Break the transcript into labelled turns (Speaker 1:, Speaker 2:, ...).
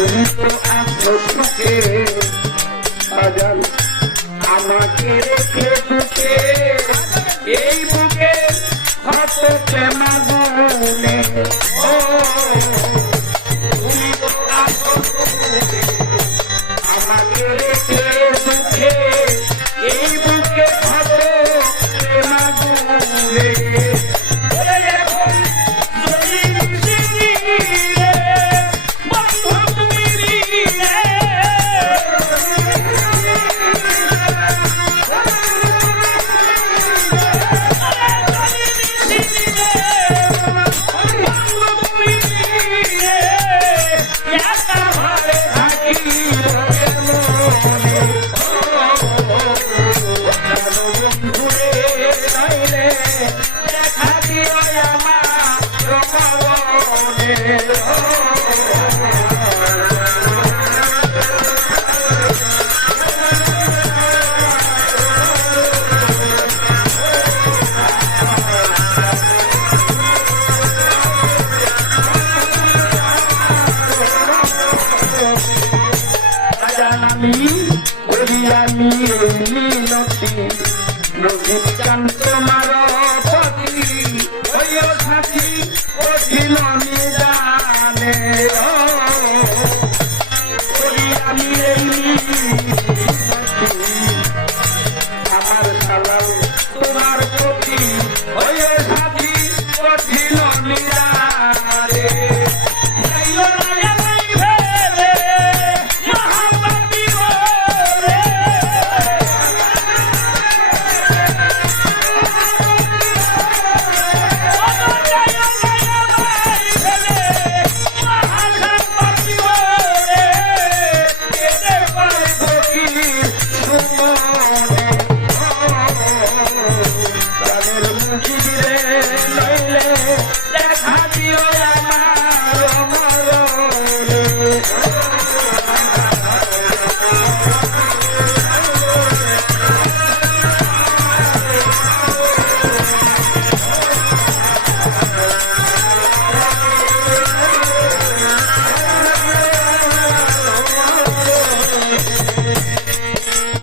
Speaker 1: তুমি তো আসো সুখে Viviani, me.